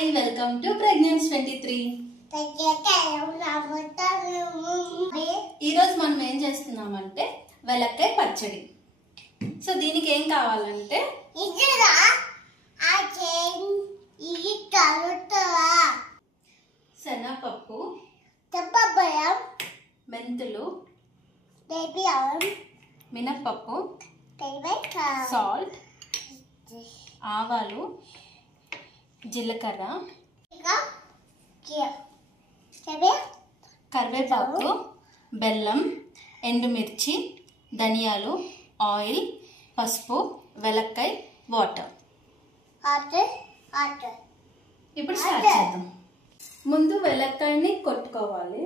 Hi welcome to ప్రెగ్నెన్స్ 23. ఈ రోజు మనం ఏం చేస్తున్నామంటే వెలక్కాయ పచ్చడి. సో దీనికి ఏం కావాలంటే శనగపప్పు, మెంతులు, మినప్పప్పు, సాల్ట్, ఆవాలు, జీలకర్ర, కరివేపాకు, బెల్లం, ఎండుమిర్చి, ధనియాలు, ఆయిల్, పసుపు, వెలక్కాయ, వాటర్. ఇప్పుడు స్టార్ట్ చేద్దాం. ముందు వెలక్కాయని కొట్టుకోవాలి.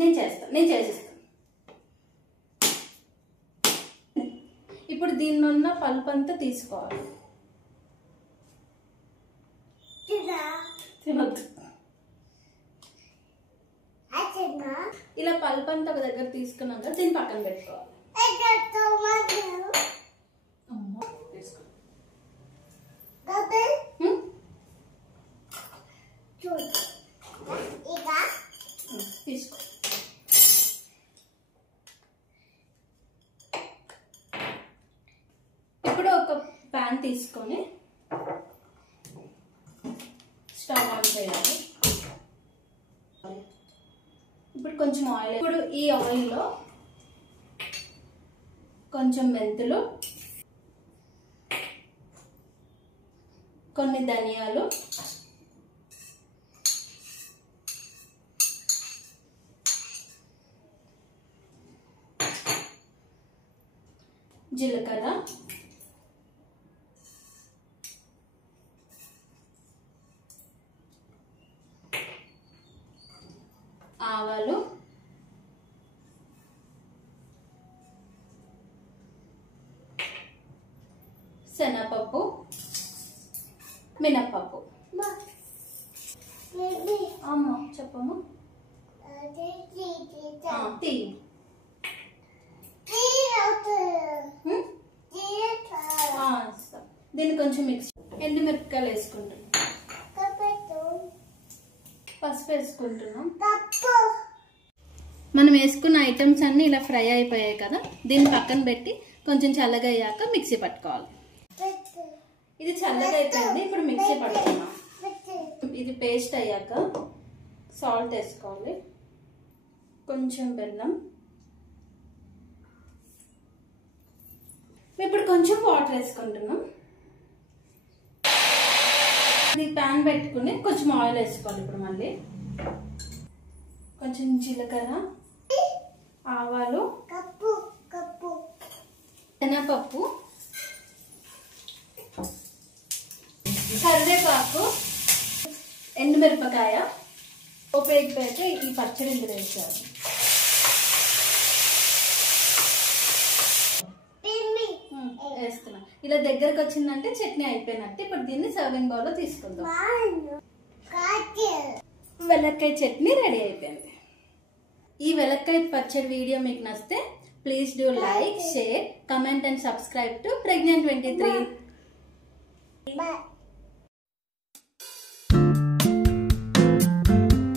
నేను చేసేస్తాను. ఇప్పుడు దీన్ని ఉన్న పల్ప్ అంతా తీసుకోవాలి. తినొద్దు. ఇలా పల్ప్ అంతా ఒక దగ్గర తీసుకున్నాక దీన్ని పక్కన పెట్టుకోవాలి. తీసుకో. ఇప్పుడు ఒక ప్యాన్ తీసుకొని స్టవ్ ఆన్ చేయాలి. ఇప్పుడు కొంచెం ఆయిల్. ఇప్పుడు ఈ ఆయిల్లో కొంచెం మెంతులు, కొన్ని ధనియాలు, జీలకర్ర, ఆవాలు, శనగపప్పు, మినప్పప్పు. అమ్మా చెప్పమ్మా. తీయి. దీన్ని కొంచెం మిక్స్. ఎండుమిరపకాయలు వేసుకుంటున్నాం, పసుపు వేసుకుంటున్నాం. మనం వేసుకున్న ఐటమ్స్ అన్ని ఇలా ఫ్రై అయిపోయాయి కదా, దీన్ని పక్కన పెట్టి కొంచెం చల్లగా అయ్యాక మిక్సీ పట్టుకోవాలి. ఇది చల్లగా అయిపోయింది. ఇప్పుడు మిక్సీ పట్టుకున్నాం. ఇది పేస్ట్ అయ్యాక సాల్ట్ వేసుకోవాలి, కొంచెం బెల్లం, ఇప్పుడు కొంచెం వాటర్ వేసుకుంటున్నాం. ఇది ప్యాన్ పెట్టుకుని కొంచెం ఆయిల్ వేసుకోవాలి. ఇప్పుడు మళ్ళీ కొంచెం జీలకర్ర, ఆవాలు, శనగపప్పు, కరివేపాకు, ఎండుమిరపకాయ, పోపేగిపోయాక ఈ పచ్చడి ఇందులో వేసారు. వేస్తున్నా. ఇలా దగ్గరకు వచ్చిందంటే చట్నీ అయిపోయినట్టు. ఇప్పుడు దీన్ని సర్వింగ్ బౌల్ లో తీసుకుందాం. వెలక్కాయ చట్నీ రెడీ అయిపోయింది. ఈ వెలక్కాయ పచ్చడి వీడియో మీకు నచ్చితే please do like, share, comment and subscribe to pregnant 23.